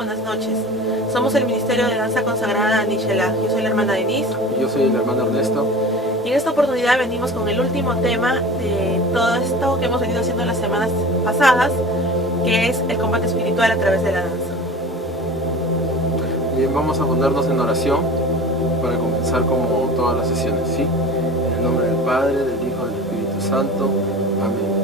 buenas noches. Somos el Ministerio de Danza Consagrada Anishelá. Yo soy la hermana Denise. Yo soy el hermano Ernesto. Y en esta oportunidad venimos con el último tema de todo esto que hemos venido haciendo las semanas pasadas, que es el combate espiritual a través de la danza. Bien, vamos a ponernos en oración para comenzar como todas las sesiones, ¿sí? En el nombre del Padre, del Hijo y del Espíritu Santo. Amén.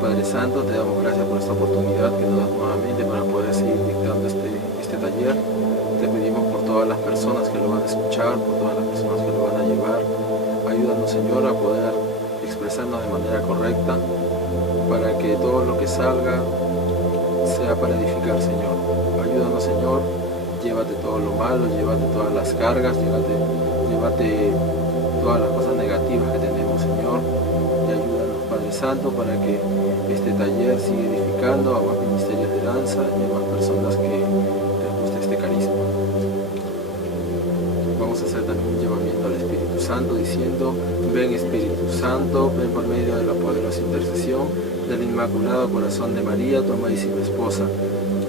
Padre Santo, te damos gracias por esta oportunidad que nos das nuevamente para poder seguir dictando este taller. Te pedimos por todas las personas que lo van a escuchar, por todas las personas que lo van a llevar. Ayúdanos, Señor, a poder expresarnos de manera correcta para que todo lo que salga sea para edificar, Señor. Ayúdanos, Señor, llévate todo lo malo, llévate todas las cargas, llévate todas las cosas negativas que tenemos, Señor. Y ayúdanos, Padre Santo, para que este taller siga edificando a más ministerios de danza y a más personas que les guste este carisma. Vamos a hacer también un llamamiento al Espíritu Santo diciendo: ven Espíritu Santo, ven por medio de la poderosa intercesión del Inmaculado Corazón de María, tu amadísima esposa.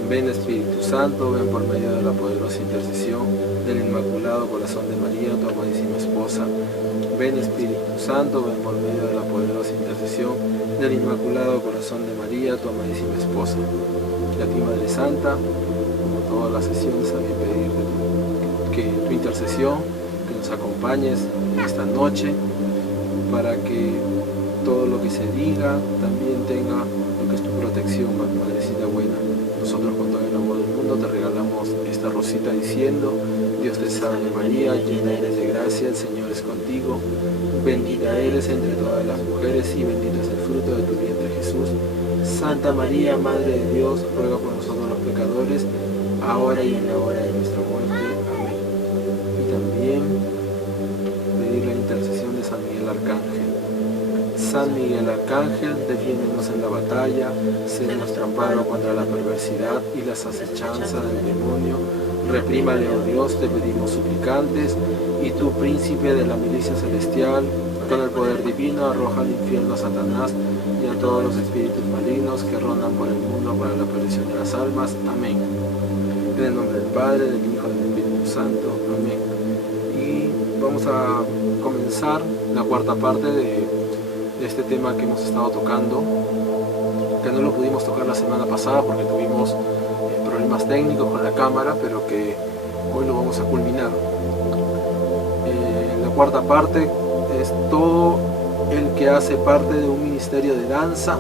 Ven Espíritu Santo, ven por medio de la poderosa intercesión del Inmaculado Corazón de María, tu amadísima esposa. Ven Espíritu Santo, ven por medio de la poderosa intercesión del Inmaculado Corazón de María, tu amadísima esposa. Y a ti, Madre Santa, como todas las sesiones, a mí pedirte que tu intercesión, que nos acompañes en esta noche, para que todo lo que se diga también tenga lo que es tu protección, Madrecita buena. Nosotros con todo el amor del mundo te regalamos esta rosita diciendo: Dios te salve María, llena eres de gracia, el Señor es contigo, bendita eres entre todas las mujeres y bendito es el fruto de tu vientre Jesús. Santa María, Madre de Dios, ruega por nosotros los pecadores, ahora y en la hora de nuestra muerte. Amén. Y también pedir la intercesión de San Miguel Arcángel. San Miguel Arcángel, defiéndenos en la batalla, sé nuestro amparo contra la perversidad y las acechanzas del demonio. Reprímale, oh Dios, te pedimos suplicantes, y tú, príncipe de la milicia celestial, con el poder divino arroja al infierno a Satanás y a todos los espíritus malignos que rondan por el mundo para la perdición de las almas. Amén. En el nombre del Padre, del Hijo y del Espíritu Santo. Amén. Y vamos a comenzar la cuarta parte de este tema que hemos estado tocando, que no lo pudimos tocar la semana pasada porque tuvimos problemas técnicos con la cámara, pero que hoy lo vamos a culminar. La cuarta parte es: todo el que hace parte de un ministerio de danza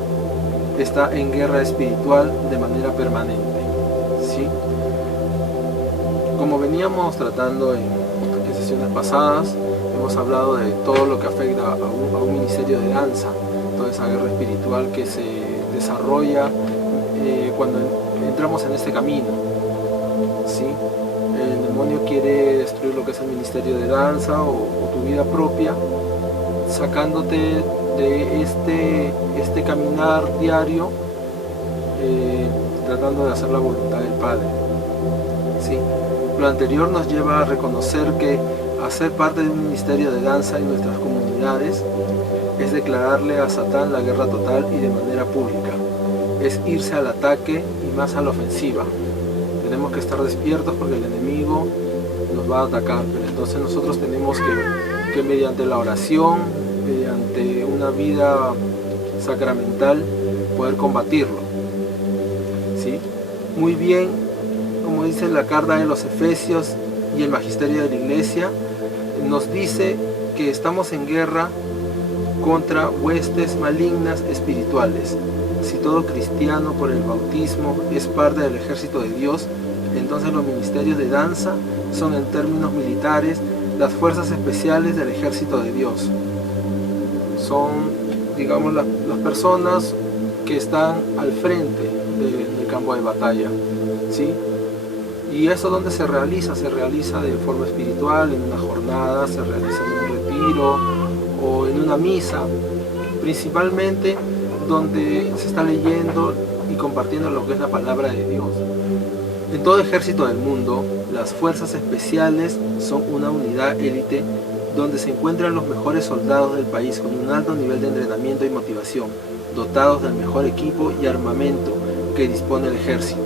está en guerra espiritual de manera permanente, ¿sí? Como veníamos tratando en sesiones pasadas, hemos hablado de todo lo que afecta a un ministerio de danza, toda esa guerra espiritual que se desarrolla cuando entramos en este camino, ¿sí? El demonio quiere destruir lo que es el ministerio de danza o tu vida propia, sacándote de este caminar diario, tratando de hacer la voluntad del Padre, ¿sí? Lo anterior nos lleva a reconocer que hacer parte de un ministerio de danza en nuestras comunidades es declararle a Satán la guerra total y de manera pública. Es irse al ataque y más a la ofensiva. Tenemos que estar despiertos porque el enemigo nos va a atacar, pero entonces nosotros tenemos que mediante la oración, mediante una vida sacramental, poder combatirlo, ¿sí? Muy bien, como dice la carta de los Efesios y el magisterio de la Iglesia, nos dice que estamos en guerra contra huestes malignas espirituales. Si todo cristiano por el bautismo es parte del ejército de Dios, entonces los ministerios de danza son, en términos militares, las fuerzas especiales del ejército de Dios. Son, digamos, las personas que están al frente del campo de batalla, ¿sí? ¿Y eso dónde se realiza? Se realiza de forma espiritual, en una jornada, se realiza en un retiro o en una misa, principalmente donde se está leyendo y compartiendo lo que es la palabra de Dios. En todo ejército del mundo, las fuerzas especiales son una unidad élite donde se encuentran los mejores soldados del país con un alto nivel de entrenamiento y motivación, dotados del mejor equipo y armamento que dispone el ejército.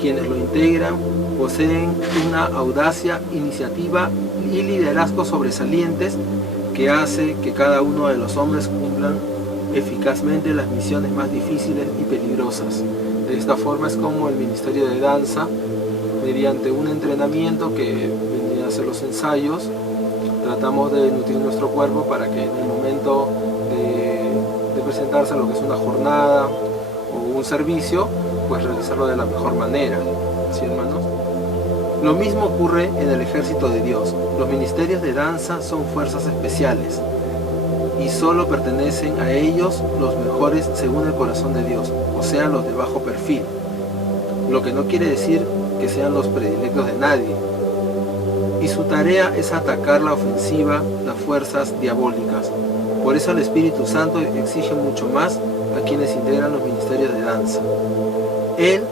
Quienes lo integran poseen una audacia, iniciativa y liderazgo sobresalientes que hace que cada uno de los hombres cumplan eficazmente las misiones más difíciles y peligrosas. De esta forma es como el Ministerio de Danza, mediante un entrenamiento que vendría a ser los ensayos, tratamos de nutrir nuestro cuerpo para que en el momento de presentarse a lo que es una jornada o un servicio, pues realizarlo de la mejor manera. ¿Sí, hermanos? Lo mismo ocurre en el ejército de Dios. Los ministerios de danza son fuerzas especiales y solo pertenecen a ellos los mejores según el corazón de Dios, o sea, los de bajo perfil. Lo que no quiere decir que sean los predilectos de nadie. Y su tarea es atacar la ofensiva, las fuerzas diabólicas. Por eso el Espíritu Santo exige mucho más a quienes integran los ministerios de danza. Él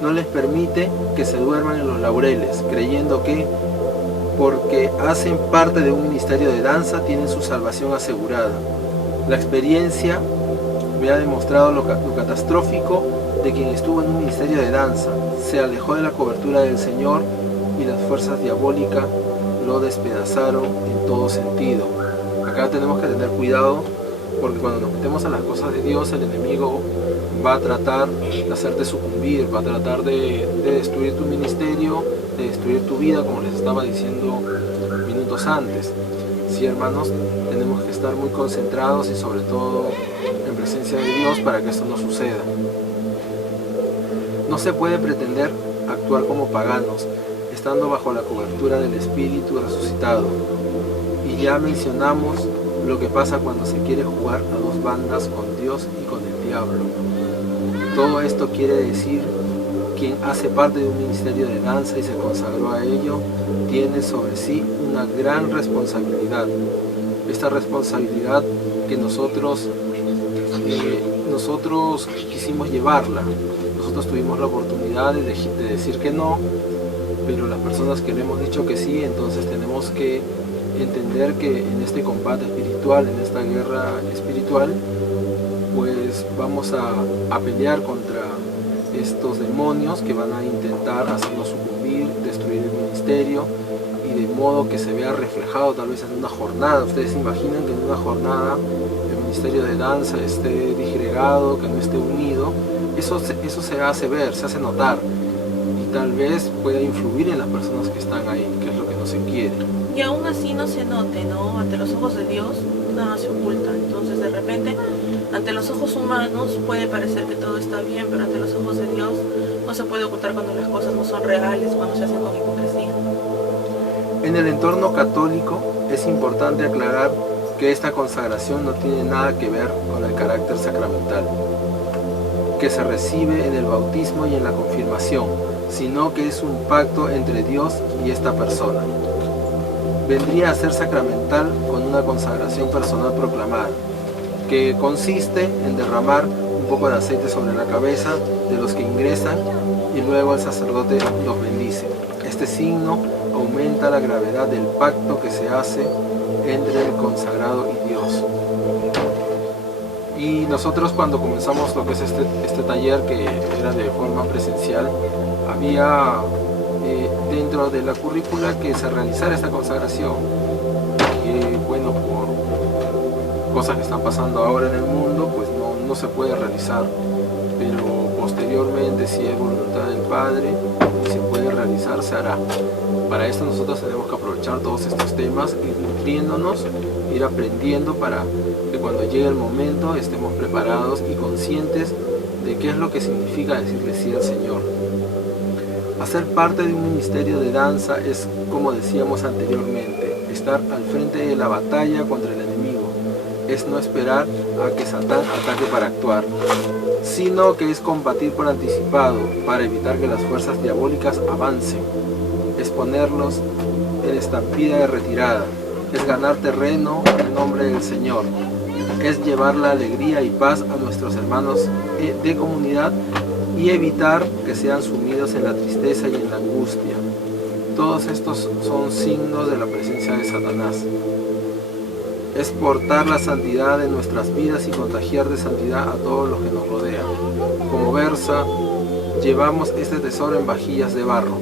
no les permite que se duerman en los laureles, creyendo que porque hacen parte de un ministerio de danza tienen su salvación asegurada. La experiencia me ha demostrado lo catastrófico de quien estuvo en un ministerio de danza. Se alejó de la cobertura del Señor y las fuerzas diabólicas lo despedazaron en todo sentido. Acá tenemos que tener cuidado, porque cuando nos metemos a las cosas de Dios, el enemigo va a tratar de hacerte sucumbir, va a tratar de destruir tu ministerio, de destruir tu vida, como les estaba diciendo minutos antes. Sí, hermanos, tenemos que estar muy concentrados y sobre todo en presencia de Dios para que esto no suceda. No se puede pretender actuar como paganos, estando bajo la cobertura del Espíritu resucitado. Y ya mencionamos lo que pasa cuando se quiere jugar a dos bandas, con Dios y con el diablo. Todo esto quiere decir, quien hace parte de un ministerio de danza y se consagró a ello, tiene sobre sí una gran responsabilidad. Esta responsabilidad que nosotros quisimos llevarla. Nosotros tuvimos la oportunidad de decir que no, pero las personas que le hemos dicho que sí, entonces tenemos que entender que en este combate espiritual, en esta guerra espiritual, pues vamos a pelear contra estos demonios que van a intentar hacernos sucumbir, destruir el ministerio, y de modo que se vea reflejado tal vez en una jornada. Ustedes se imaginan que en una jornada el ministerio de danza esté disgregado, que no esté unido. Eso se hace ver, se hace notar, y tal vez pueda influir en las personas que están ahí, que es lo que no se quiere. Y aún así no se note, ¿no? Ante los ojos de Dios nada se oculta. Entonces de repente, ante los ojos humanos puede parecer que todo está bien, pero ante los ojos de Dios no se puede ocultar cuando las cosas no son reales, cuando se hacen con hipocresía. En el entorno católico es importante aclarar que esta consagración no tiene nada que ver con el carácter sacramental que se recibe en el bautismo y en la confirmación, sino que es un pacto entre Dios y esta persona. Vendría a ser sacramental con una consagración personal proclamada, que consiste en derramar un poco de aceite sobre la cabeza de los que ingresan y luego el sacerdote los bendice. Este signo aumenta la gravedad del pacto que se hace entre el consagrado y Dios. Y nosotros, cuando comenzamos lo que es este taller, que era de forma presencial, había dentro de la currícula que se realizara esta consagración, que bueno, por cosas que están pasando ahora en el mundo, pues no se puede realizar, pero posteriormente, si es voluntad del Padre y se puede realizar, se hará. Para esto nosotros tenemos que aprovechar todos estos temas, ir nutriéndonos, ir aprendiendo, para que cuando llegue el momento estemos preparados y conscientes de qué es lo que significa decirle sí al Señor. Hacer parte de un ministerio de danza es, como decíamos anteriormente, estar al frente de la batalla contra el enemigo. Es no esperar a que Satán ataque para actuar, sino que es combatir por anticipado para evitar que las fuerzas diabólicas avancen. Es ponerlos en estampida de retirada. Es ganar terreno en nombre del Señor. Es llevar la alegría y paz a nuestros hermanos de comunidad y evitar que sean sumidos en la tristeza y en la angustia. Todos estos son signos de la presencia de Satanás. es portar la santidad de nuestras vidas y contagiar de santidad a todos los que nos rodean. Como versa, llevamos este tesoro en vajillas de barro,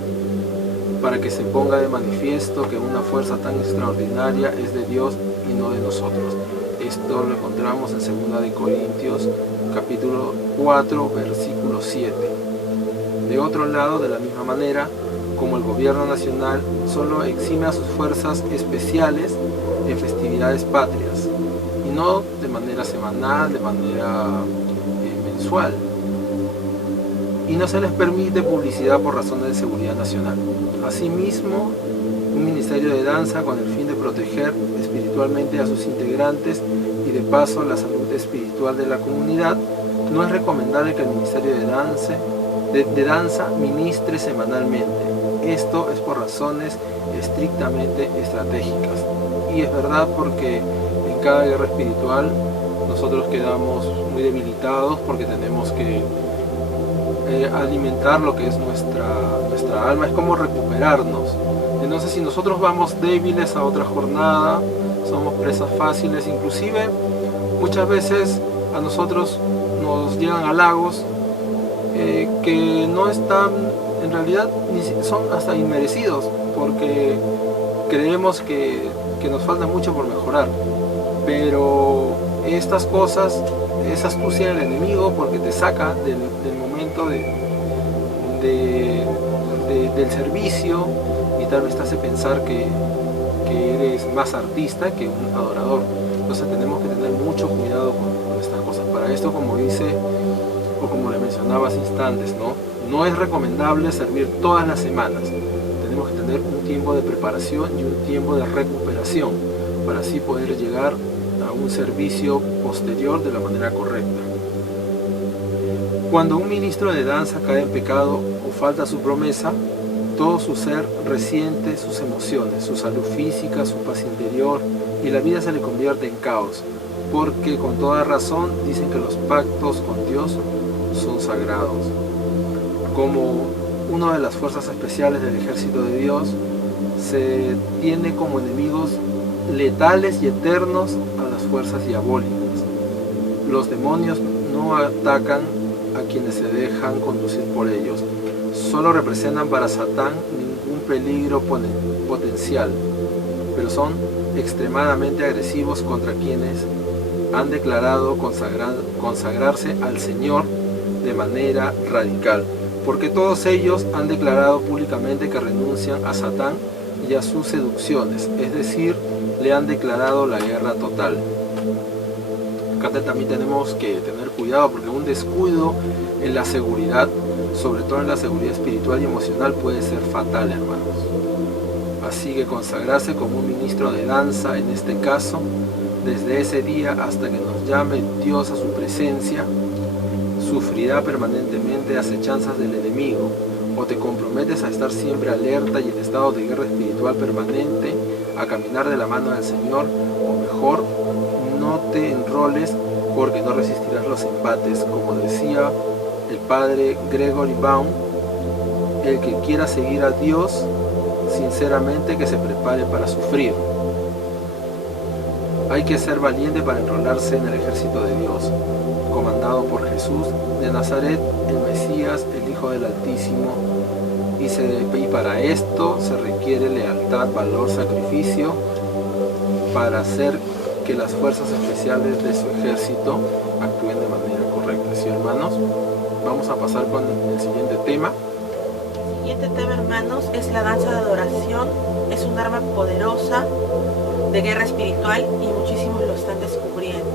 para que se ponga de manifiesto que una fuerza tan extraordinaria es de Dios y no de nosotros. Esto lo encontramos en 2 de Corintios capítulo 4 versículo 7. De otro lado, de la misma manera, como el gobierno nacional solo exime a sus fuerzas especiales en festividades patrias y no de manera semanal, de manera mensual, y no se les permite publicidad por razones de seguridad nacional. Asimismo, un ministerio de danza con el fin de proteger espiritualmente a sus integrantes y de paso la salud espiritual de la comunidad, no es recomendable que el ministerio de danza ministre semanalmente. Esto es por razones estrictamente estratégicas. Y es verdad, porque en cada guerra espiritual nosotros quedamos muy debilitados porque tenemos que alimentar lo que es nuestra alma, es como recuperarnos. Entonces, si nosotros vamos débiles a otra jornada, somos presas fáciles. Inclusive muchas veces a nosotros nos llegan halagos que no están, en realidad son hasta inmerecidos, porque creemos que nos falta mucho por mejorar. Pero estas cosas es astucia del enemigo, porque te saca del momento del servicio y tal vez te hace pensar que eres más artista que un adorador. Entonces tenemos que tener mucho cuidado con estas cosas. Para esto, como dice, o como les mencionaba hace instantes, no es recomendable servir todas las semanas. Tenemos que tener un tiempo de preparación y un tiempo de recuperación para así poder llegar a un servicio posterior de la manera correcta. Cuando un ministro de danza cae en pecado o falta su promesa, todo su ser resiente sus emociones, su salud física, su paz interior, y la vida se le convierte en caos, porque con toda razón dicen que los pactos con Dios son sagrados. Como una de las fuerzas especiales del ejército de Dios, se tiene como enemigos letales y eternos a las fuerzas diabólicas. Los demonios no atacan a quienes se dejan conducir por ellos, solo representan para Satán ningún peligro potencial, pero son extremadamente agresivos contra quienes han declarado consagrarse al Señor de manera radical, porque todos ellos han declarado públicamente que renuncian a Satán y a sus seducciones, es decir, le han declarado la guerra total. Acá también tenemos que tener cuidado, porque un descuido en la seguridad, sobre todo en la seguridad espiritual y emocional, puede ser fatal, hermanos. Así que consagrarse como un ministro de danza, en este caso, desde ese día hasta que nos llame Dios a su presencia, sufrirá permanentemente acechanzas del enemigo, o te comprometes a estar siempre alerta y en estado de guerra espiritual permanente, a caminar de la mano del Señor, o mejor, no te enroles, porque no resistirás los embates. Como decía el padre Gregory Baum, el que quiera seguir a Dios sinceramente, que se prepare para sufrir. Hay que ser valiente para enrolarse en el ejército de Dios, comandado por Jesús de Nazaret, el Mesías, el Hijo del Altísimo, y para esto se requiere lealtad, valor, sacrificio, para hacer que las fuerzas especiales de su ejército actúen de manera correcta. ¿Sí, hermanos? Vamos a pasar con el siguiente tema. El siguiente tema, hermanos, es la danza de adoración. Es un arma poderosa de guerra espiritual y muchísimos lo están descubriendo.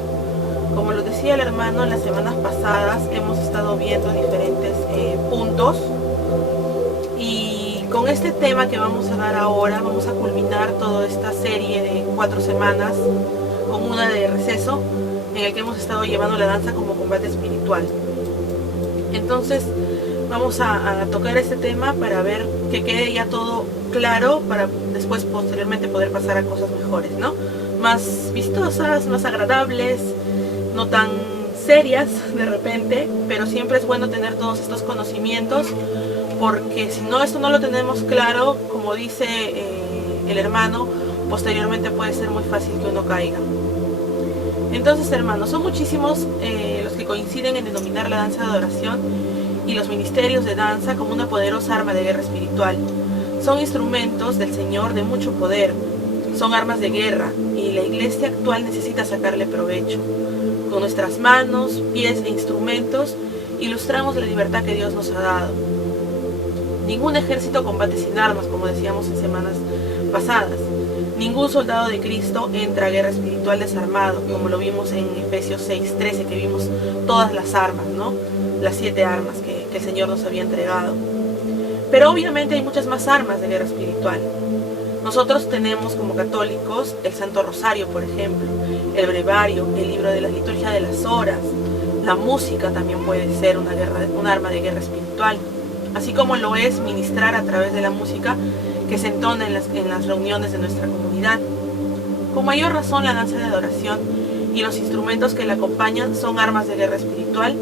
Como lo decía el hermano, en las semanas pasadas hemos estado viendo diferentes puntos, y con este tema que vamos a dar ahora vamos a culminar toda esta serie de 4 semanas con una de receso, en el que hemos estado llevando la danza como combate espiritual. Entonces vamos a tocar este tema para ver que quede ya todo claro, para después posteriormente poder pasar a cosas mejores, ¿no? Más vistosas, más agradables, no tan serias de repente, pero siempre es bueno tener todos estos conocimientos, porque si no, esto no lo tenemos claro, como dice el hermano, posteriormente puede ser muy fácil que uno caiga. Entonces, hermanos, son muchísimos los que coinciden en denominar la danza de adoración y los ministerios de danza como una poderosa arma de guerra espiritual. Son instrumentos del Señor de mucho poder, son armas de guerra y la iglesia actual necesita sacarle provecho. Con nuestras manos, pies e instrumentos ilustramos la libertad que Dios nos ha dado. Ningún ejército combate sin armas, como decíamos en semanas pasadas. Ningún soldado de Cristo entra a guerra espiritual desarmado, como lo vimos en Efesios 6:13, que vimos todas las armas, ¿no? Las 7 armas que el Señor nos había entregado. Pero obviamente hay muchas más armas de guerra espiritual. Nosotros tenemos como católicos el Santo Rosario, por ejemplo, el brevario, el libro de la liturgia de las horas. La música también puede ser un arma de guerra espiritual, así como lo es ministrar a través de la música que se entona en las reuniones de nuestra comunidad. Con mayor razón, la danza de adoración y los instrumentos que la acompañan son armas de guerra espiritual,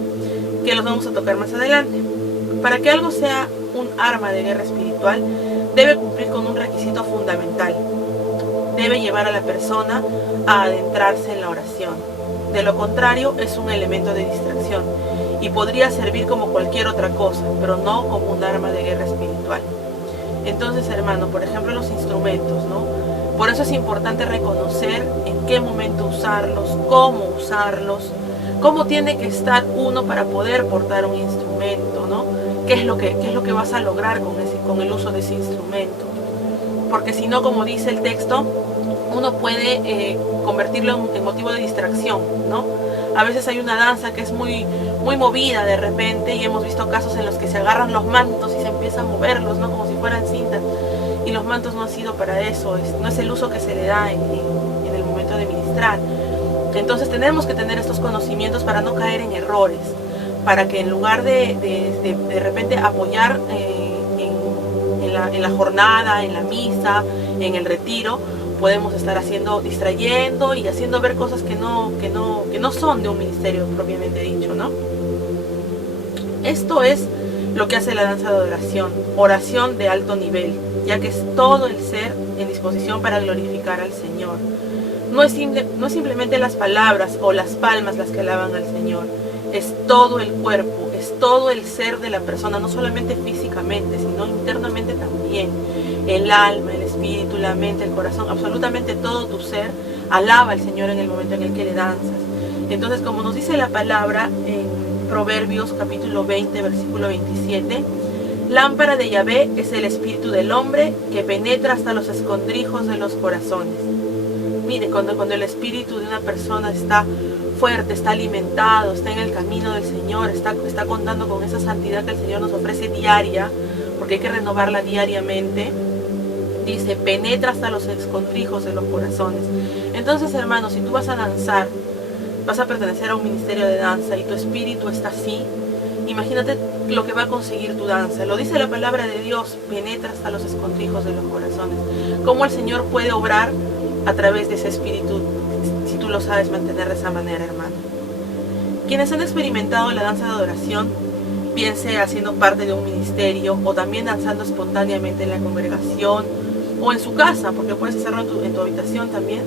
que los vamos a tocar más adelante. Para que algo sea un arma de guerra espiritual, debe cumplir con un requisito fundamental. Debe llevar a la persona a adentrarse en la oración. De lo contrario, es un elemento de distracción y podría servir como cualquier otra cosa, pero no como un arma de guerra espiritual. Entonces, hermano, por ejemplo, los instrumentos, ¿no? Por eso es importante reconocer en qué momento usarlos, cómo tiene que estar uno para poder portar un instrumento, ¿no? ¿Qué es lo que vas a lograr con el uso de ese instrumento? Porque si no, como dice el texto, uno puede convertirlo en motivo de distracción, ¿no? A veces hay una danza que es muy movida de repente, y hemos visto casos en los que se agarran los mantos y se empieza a moverlos, ¿no? Como si fueran cintas, y los mantos no han sido para eso, no es el uso que se le da en el momento de ministrar. Entonces tenemos que tener estos conocimientos para no caer en errores, para que en lugar de repente apoyar en la jornada, en la misa, en el retiro, podemos estar distrayendo y haciendo ver cosas que no son de un ministerio propiamente dicho, ¿no? Esto es lo que hace la danza de adoración, oración de alto nivel, ya que es todo el ser en disposición para glorificar al Señor. No es simplemente las palabras o las palmas las que alaban al Señor, es todo el cuerpo, es todo el ser de la persona, no solamente físicamente, sino internamente también. El alma, el espíritu, la mente, el corazón, absolutamente todo tu ser alaba al Señor en el momento en el que le danzas. Entonces, como nos dice la palabra en Proverbios capítulo 20, versículo 27, lámpara de Yahvé es el espíritu del hombre que penetra hasta los escondrijos de los corazones. Mire, cuando el espíritu de una persona está fuerte, está alimentado, está en el camino del Señor, está contando con esa santidad que el Señor nos ofrece diaria, porque hay que renovarla diariamente, dice, penetra hasta los escondrijos de los corazones. Entonces, hermanos, si tú vas a danzar, vas a pertenecer a un ministerio de danza y tu espíritu está así, imagínate lo que va a conseguir tu danza. Lo dice la palabra de Dios, penetra hasta los escondrijos de los corazones. ¿Cómo el Señor puede obrar a través de ese espíritu si tú lo sabes mantener de esa manera, hermano? Quienes han experimentado la danza de adoración, bien sea haciendo parte de un ministerio o también danzando espontáneamente en la congregación o en su casa, porque puedes hacerlo en tu habitación también,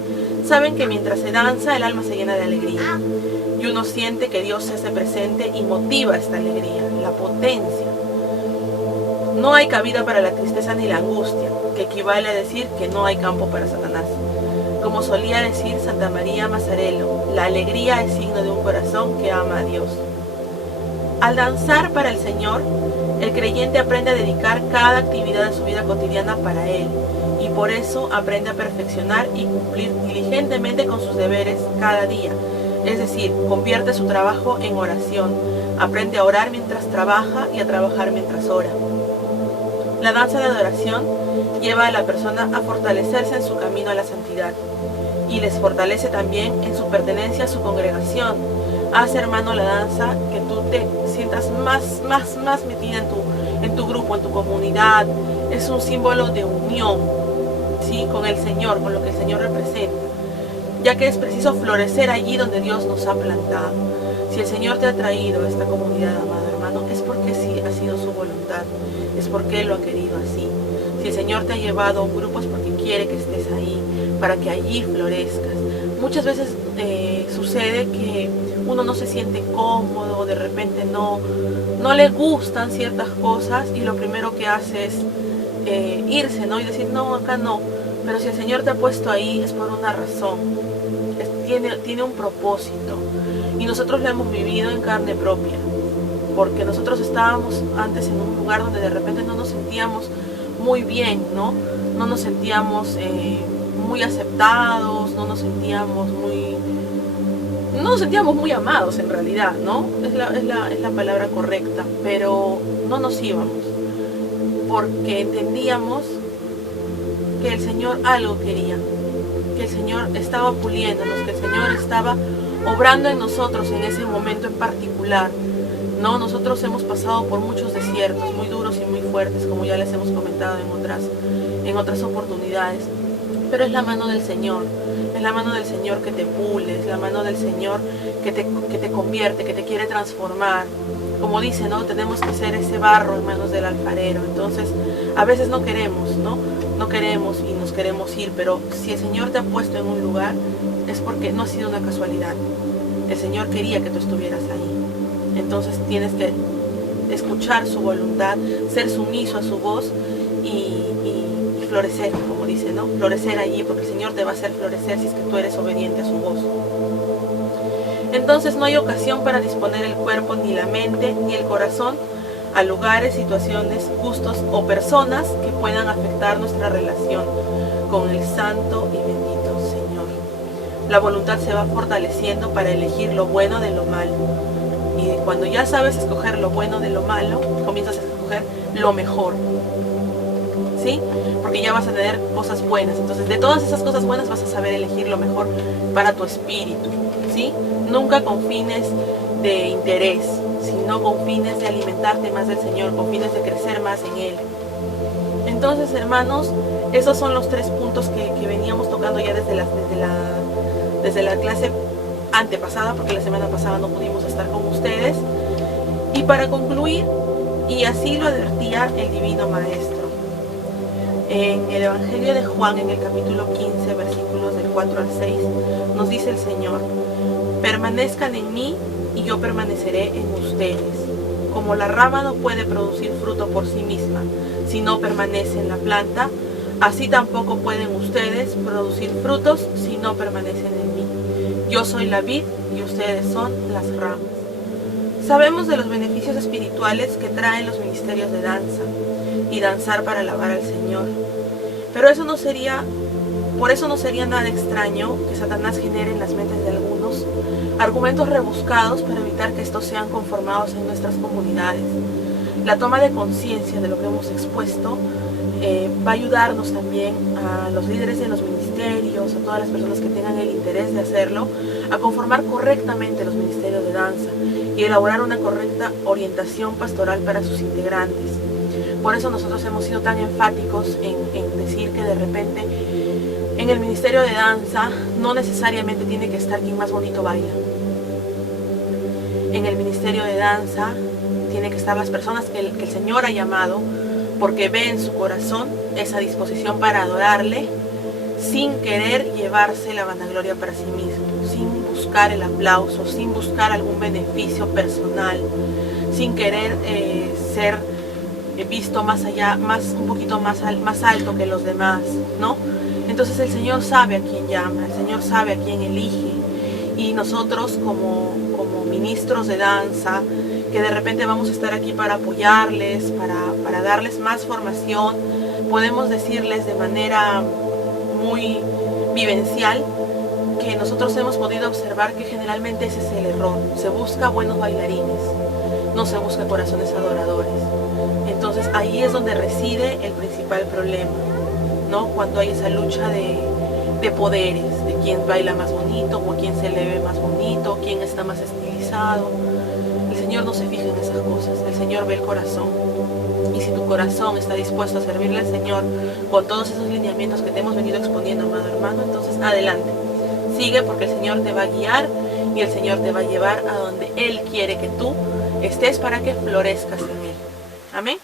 saben que mientras se danza el alma se llena de alegría y uno siente que Dios se hace presente y motiva esta alegría, la potencia. No hay cabida para la tristeza ni la angustia, que equivale a decir que no hay campo para Satanás. Como solía decir Santa María Mazzarello, la alegría es signo de un corazón que ama a Dios. Al danzar para el Señor, el creyente aprende a dedicar cada actividad de su vida cotidiana para Él, y por eso aprende a perfeccionar y cumplir diligentemente con sus deberes cada día. Es decir, convierte su trabajo en oración, aprende a orar mientras trabaja y a trabajar mientras ora. La danza de adoración lleva a la persona a fortalecerse en su camino a la santidad y les fortalece también en su pertenencia a su congregación. Hace, hermano, la danza que tú te sientas más metida en tu grupo, en tu comunidad. Es un símbolo de unión, ¿sí?, con el Señor, con lo que el Señor representa, ya que es preciso florecer allí donde Dios nos ha plantado. Si el Señor te ha traído a esta comunidad, amado hermano, es porque sí ha sido su voluntad, es porque Él lo ha querido así. Si el Señor te ha llevado a un grupo es porque quiere que estés ahí, para que allí florezcas. Muchas veces sucede que uno no se siente cómodo, de repente no le gustan ciertas cosas y lo primero que hace es irse, ¿no? Y decir, no, acá no. Pero si el Señor te ha puesto ahí es por una razón, tiene un propósito. Y nosotros lo hemos vivido en carne propia, porque nosotros estábamos antes en un lugar donde de repente no nos sentíamos muy bien, ¿no? No nos sentíamos muy aceptados, no nos sentíamos muy amados en realidad, ¿no? Es la palabra correcta, pero no nos íbamos, porque entendíamos que el Señor algo quería, que el Señor estaba puliéndonos, que el Señor estaba obrando en nosotros en ese momento en particular, ¿no? Nosotros hemos pasado por muchos desiertos muy duros y muy fuertes, como ya les hemos comentado en otras oportunidades, pero es la mano del Señor. Es la mano del Señor que te pule, es la mano del Señor que te convierte, que te quiere transformar. Como dice, ¿no? Tenemos que ser ese barro en manos del alfarero. Entonces, a veces no queremos, ¿no? No queremos y nos queremos ir, pero si el Señor te ha puesto en un lugar, es porque no ha sido una casualidad. El Señor quería que tú estuvieras ahí. Entonces tienes que escuchar su voluntad, ser sumiso a su voz y florecer, como dice, ¿no? Florecer allí, porque el Señor te va a hacer florecer si es que tú eres obediente a su voz. Entonces no hay ocasión para disponer el cuerpo, ni la mente, ni el corazón a lugares, situaciones, gustos o personas que puedan afectar nuestra relación con el Santo y bendito Señor. La voluntad se va fortaleciendo para elegir lo bueno de lo malo. Y cuando ya sabes escoger lo bueno de lo malo, comienzas a escoger lo mejor. ¿Sí? Porque ya vas a tener cosas buenas. Entonces, de todas esas cosas buenas vas a saber elegir lo mejor para tu espíritu. ¿Sí? Nunca con fines de interés, sino con fines de alimentarte más del Señor, con fines de crecer más en Él. Entonces, hermanos, esos son los 3 puntos que veníamos tocando ya desde la clase antepasada, porque la semana pasada no pudimos estar con ustedes. Y para concluir, y así lo advertía el Divino Maestro, en el Evangelio de Juan, en el capítulo 15, versículos del 4 al 6, nos dice el Señor: permanezcan en mí y yo permaneceré en ustedes. Como la rama no puede producir fruto por sí misma si no permanece en la planta, así tampoco pueden ustedes producir frutos si no permanecen en mí. Yo soy la vid y ustedes son las ramas. Sabemos de los beneficios espirituales que traen los ministerios de danza y danzar para alabar al Señor. Pero por eso no sería nada extraño que Satanás genere en las mentes de algunos argumentos rebuscados para evitar que estos sean conformados en nuestras comunidades. La toma de conciencia de lo que hemos expuesto va a ayudarnos también a los líderes de los ministerios, a todas las personas que tengan el interés de hacerlo, a conformar correctamente los ministerios de danza y elaborar una correcta orientación pastoral para sus integrantes. Por eso nosotros hemos sido tan enfáticos en decir que de repente en el ministerio de danza no necesariamente tiene que estar quien más bonito baila. En el ministerio de danza tiene que estar las personas que el Señor ha llamado, porque ve en su corazón esa disposición para adorarle sin querer llevarse la vanagloria para sí mismo, sin buscar el aplauso, sin buscar algún beneficio personal, sin querer ser visto más allá, un poquito más alto que los demás, ¿no? Entonces el Señor sabe a quién llama, el Señor sabe a quién elige, y nosotros como ministros de danza, que de repente vamos a estar aquí para apoyarles, para darles más formación, podemos decirles de manera muy vivencial que nosotros hemos podido observar que generalmente ese es el error. Se busca buenos bailarines, no se busca corazones adoradores. Entonces ahí es donde reside el principal problema, ¿no? Cuando hay esa lucha de poderes, de quién baila más bonito, o quién se le ve más bonito, quién está más estilizado. El Señor no se fija en esas cosas, el Señor ve el corazón. Y si tu corazón está dispuesto a servirle al Señor con todos esos lineamientos que te hemos venido exponiendo, amado hermano, entonces adelante, sigue, porque el Señor te va a guiar y el Señor te va a llevar a donde Él quiere que tú estés para que florezcas en Él. Amén.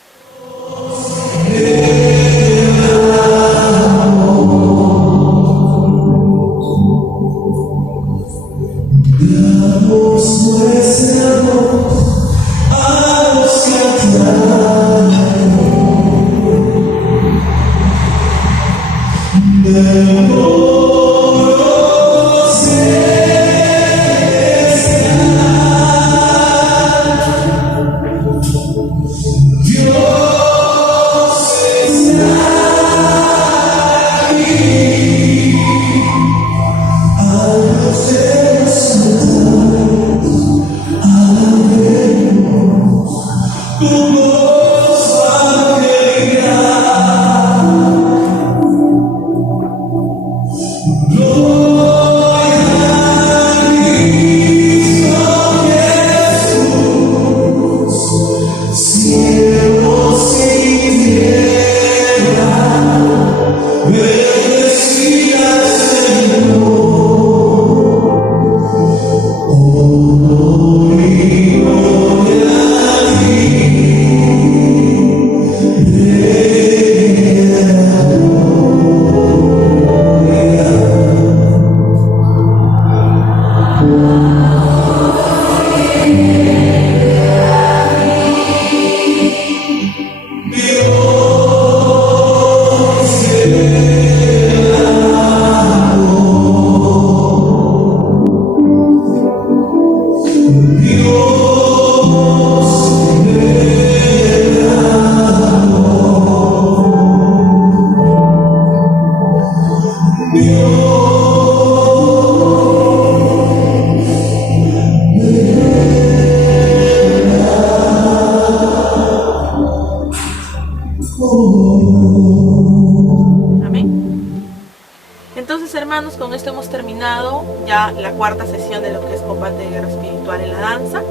Entonces, hermanos, con esto hemos terminado ya la cuarta sesión de lo que es combate de guerra espiritual en la danza.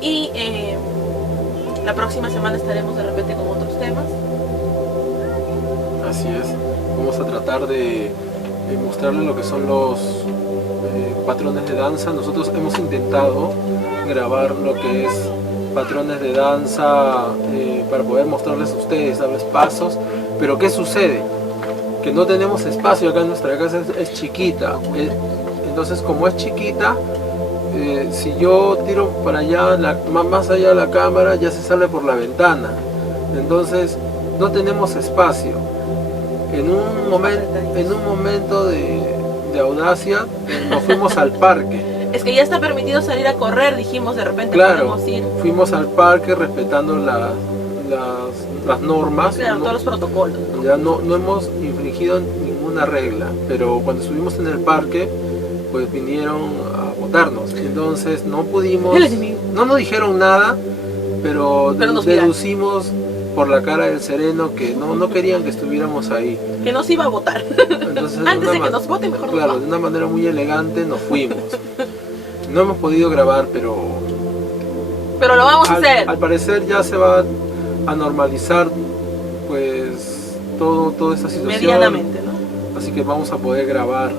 Y la próxima semana estaremos de repente con otros temas. Así es, vamos a tratar de mostrarles lo que son los patrones de danza. Nosotros hemos intentado grabar lo que es patrones de danza para poder mostrarles a ustedes, darles pasos, pero ¿qué sucede? Que no tenemos espacio acá en nuestra casa, es chiquita, entonces como es chiquita, si yo tiro para allá, más allá de la cámara, ya se sale por la ventana, entonces no tenemos espacio. En un momento de audacia nos fuimos al parque. Es que ya está permitido salir a correr, dijimos, de repente claro, podemos ir. Fuimos al parque respetando las normas, claro, todos los protocolos. Ya no hemos infringido ninguna regla, pero cuando estuvimos en el parque, pues vinieron a botarnos, entonces no pudimos, no nos dijeron nada, pero deducimos por la cara del sereno que no querían que estuviéramos ahí. Que nos iba a votar. Entonces, antes de que nos voten, mejor claro, nos de una manera muy elegante nos fuimos. No hemos podido grabar, pero lo vamos a hacer. Al parecer ya se va a normalizar pues toda esta situación medianamente, ¿no? Así que vamos a poder grabar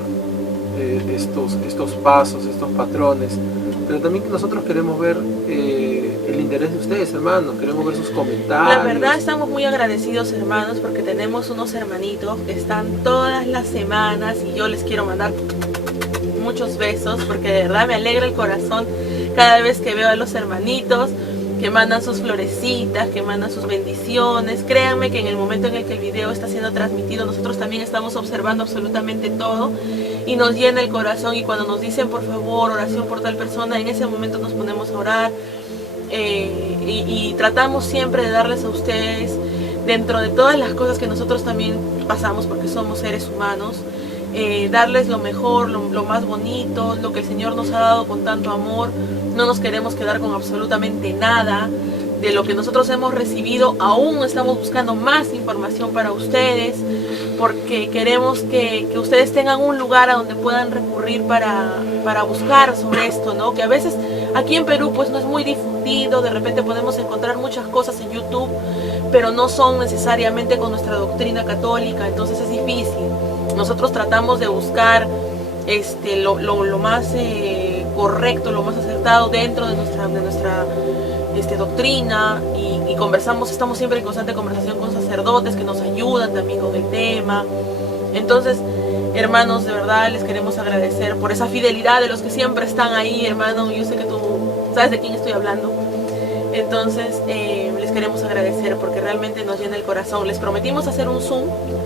estos pasos, estos patrones, pero también que nosotros queremos ver el interés de ustedes, hermanos, queremos ver sus comentarios. La verdad estamos muy agradecidos, hermanos, porque tenemos unos hermanitos que están todas las semanas y yo les quiero mandar muchos besos porque de verdad me alegra el corazón cada vez que veo a los hermanitos que mandan sus florecitas, que mandan sus bendiciones. Créanme que en el momento en el que el video está siendo transmitido, nosotros también estamos observando absolutamente todo y nos llena el corazón, y cuando nos dicen por favor oración por tal persona, en ese momento nos ponemos a orar y tratamos siempre de darles a ustedes, dentro de todas las cosas que nosotros también pasamos porque somos seres humanos, darles lo mejor, lo más bonito, lo que el Señor nos ha dado con tanto amor. No nos queremos quedar con absolutamente nada de lo que nosotros hemos recibido. Aún estamos buscando más información para ustedes, porque queremos que ustedes tengan un lugar a donde puedan recurrir para buscar sobre esto, ¿no? Que a veces aquí en Perú pues no es muy difundido, de repente podemos encontrar muchas cosas en YouTube, pero no son necesariamente con nuestra doctrina católica, entonces es difícil. Nosotros tratamos de buscar lo más correcto, lo más acertado dentro de nuestra doctrina, y conversamos, estamos siempre en constante conversación con sacerdotes que nos ayudan también con el tema. Entonces, hermanos, de verdad les queremos agradecer por esa fidelidad de los que siempre están ahí, hermano. Yo sé que tú sabes de quién estoy hablando. Entonces, les queremos agradecer porque realmente nos llena el corazón. Les prometimos hacer un Zoom,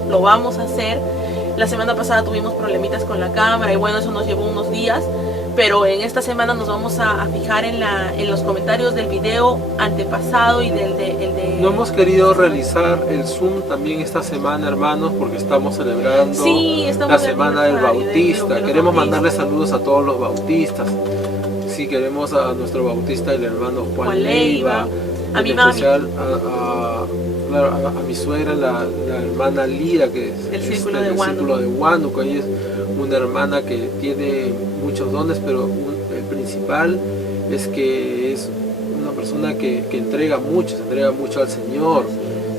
lo vamos a hacer. La semana pasada tuvimos problemitas con la cámara y bueno, eso nos llevó unos días, pero en esta semana nos vamos a fijar en los comentarios del video antepasado y el de... No hemos querido realizar el Zoom también esta semana, hermanos, porque estamos celebrando la semana del Bautista. Queremos mandarles saludos a todos los bautistas. Sí, queremos a nuestro bautista, el hermano Juan Leiva, a en mi mami, especial a mi suegra, la hermana Lira, que es del círculo del de Huánuco. círculo de Huánuco. Ella es una hermana que tiene muchos dones, pero el principal es que es una persona que entrega mucho, se entrega mucho al Señor.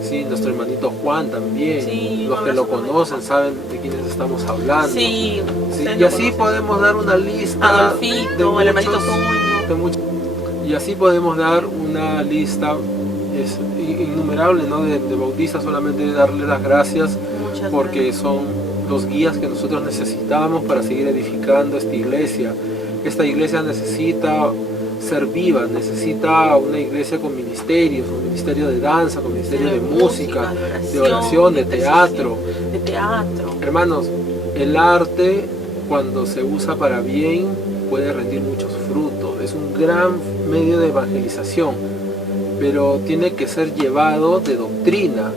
Sí, nuestro hermanito Juan también. Sí, los que lo conocen saben de quiénes estamos hablando. Sí, sí. Y así podemos dar una lista Adolfito, el hermanito Toño. Y así podemos dar una lista innumerable, ¿no? de bautistas. Solamente darle las gracias porque son los guías que nosotros necesitamos para seguir edificando esta iglesia. Esta iglesia necesita ser viva, necesita una iglesia con ministerios, un ministerio de danza, con ministerio de música, de oración, de teatro. Hermanos, el arte, cuando se usa para bien, puede rendir muchos frutos. Es un gran medio de evangelización, pero tiene que ser llevado de doctrina,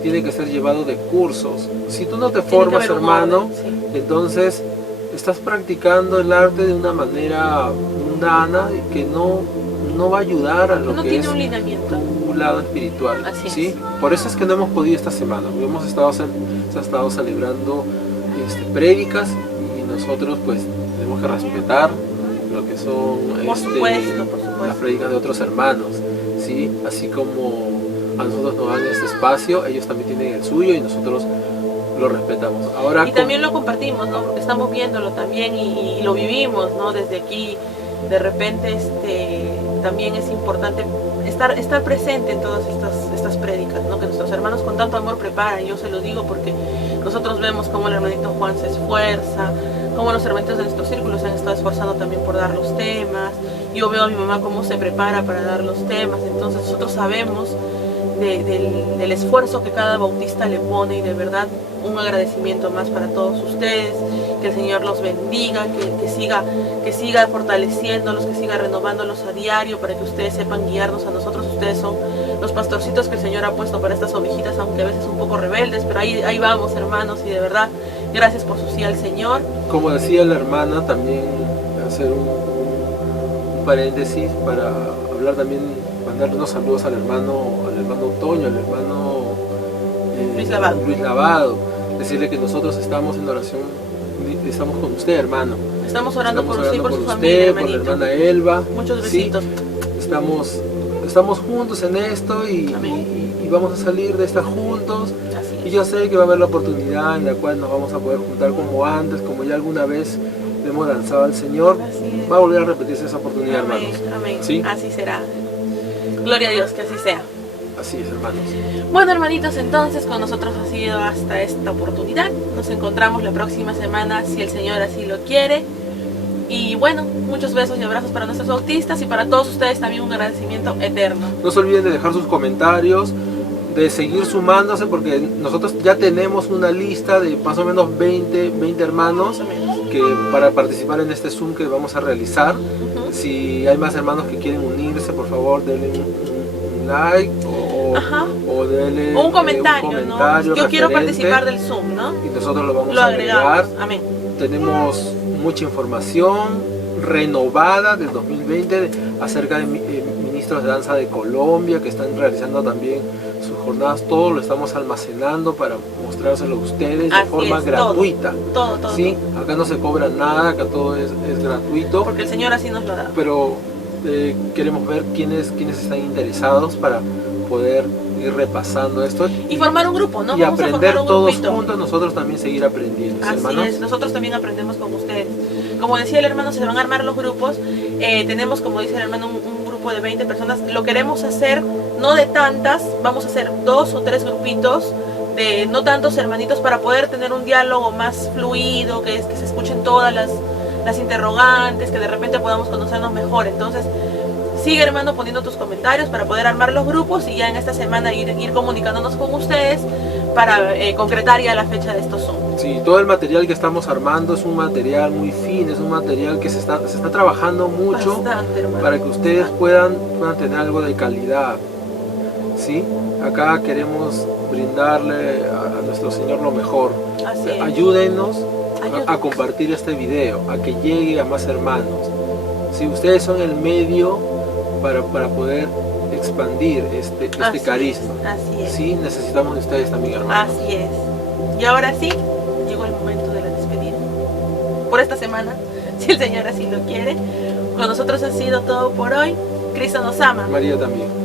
tiene que ser llevado de cursos. Si tú no te formas, hermano, entonces estás practicando el arte de una manera mundana que no va a ayudar a lo que es tu lado espiritual. ¿Sí? Por eso es que no hemos podido esta semana. Hemos estado celebrando prédicas y nosotros pues tenemos que respetar lo que son por supuesto. las prédicas de otros hermanos. ¿Sí? Así como a nosotros nos dan este espacio, ellos también tienen el suyo y nosotros lo respetamos. Ahora, y también lo compartimos, ¿no? Porque estamos viéndolo también y lo vivimos, ¿no? Desde aquí, de repente, también es importante estar presente en todas estas prédicas, ¿no? Que nuestros hermanos con tanto amor preparan. Yo se lo digo porque nosotros vemos cómo el hermanito Juan se esfuerza, cómo los hermanitos de nuestro círculo se han estado esforzando también por dar los temas. Yo veo a mi mamá cómo se prepara para dar los temas, entonces nosotros sabemos del esfuerzo que cada bautista le pone, y de verdad un agradecimiento más para todos ustedes. Que el Señor los bendiga, que siga fortaleciéndolos, que siga renovándolos a diario para que ustedes sepan guiarnos a nosotros. Ustedes son los pastorcitos que el Señor ha puesto para estas ovejitas, aunque a veces un poco rebeldes, pero ahí vamos, hermanos, y de verdad gracias por su sí al Señor. Como decía la hermana, también hacer un paréntesis para hablar también, mandarle unos saludos al hermano Toño, al hermano Luis Lavado, decirle que nosotros estamos en oración, estamos con usted, hermano. Estamos orando por usted y por su familia, por la hermana Elba. Muchos besitos. ¿Sí? Estamos juntos en esto y vamos a salir de esta juntos. Y yo sé que va a haber la oportunidad en la cual nos vamos a poder juntar como antes, como ya alguna vez le hemos lanzado al Señor. Va a volver a repetirse esa oportunidad, hermanos. Amén. ¿Sí? Así será. Gloria a Dios, que así sea. Así es, hermanos. Bueno, hermanitos, entonces con nosotros ha sido hasta esta oportunidad. Nos encontramos la próxima semana, si el Señor así lo quiere. Y bueno, muchos besos y abrazos para nuestros bautistas y para todos ustedes también un agradecimiento eterno. No se olviden de dejar sus comentarios, de seguir sumándose, porque nosotros ya tenemos una lista de más o menos 20 hermanos que para participar en este Zoom que vamos a realizar. Si hay más hermanos que quieren unirse, por favor denle un like o denle un comentario, ¿no? Yo quiero participar del Zoom, ¿no? Y nosotros lo vamos a agregar. Amén. Tenemos mucha información renovada del 2020 acerca de ministros de danza de Colombia que están realizando también sus jornadas. Todo lo estamos almacenando para mostrárselo a ustedes de forma gratuita. Todo. ¿Sí? Acá no se cobra nada, acá todo es gratuito. Porque el Señor así nos lo da. Pero queremos ver quiénes están interesados para poder ir repasando esto y formar un grupo, ¿no? Y vamos aprender todos juntos, nosotros también seguir aprendiendo. Así hermanos. Es, nosotros también aprendemos con ustedes. Como decía el hermano, se van a armar los grupos. Tenemos, como dice el hermano, un grupo de 20 personas. Lo queremos hacer no de tantas, vamos a hacer 2 o 3 grupitos de no tantos hermanitos para poder tener un diálogo más fluido, que se escuchen todas las interrogantes, que de repente podamos conocernos mejor. Entonces sigue, hermano, poniendo tus comentarios para poder armar los grupos y ya en esta semana ir comunicándonos con ustedes para concretar ya la fecha de estos Zoom. Sí, todo el material que estamos armando es un material muy fino, es un material que se está trabajando mucho. Bastante, para que ustedes puedan tener algo de calidad. ¿Sí? Acá queremos brindarle a nuestro Señor lo mejor. Ayúdennos a compartir este video, a que llegue a más hermanos. ¿sí? Ustedes son el medio para poder expandir este carisma. Así es. Sí, necesitamos de ustedes también, hermanos. Así es. Y ahora sí, llegó el momento de la despedida. Por esta semana, si el Señor así lo quiere. Con nosotros ha sido todo por hoy. Cristo nos ama. María también.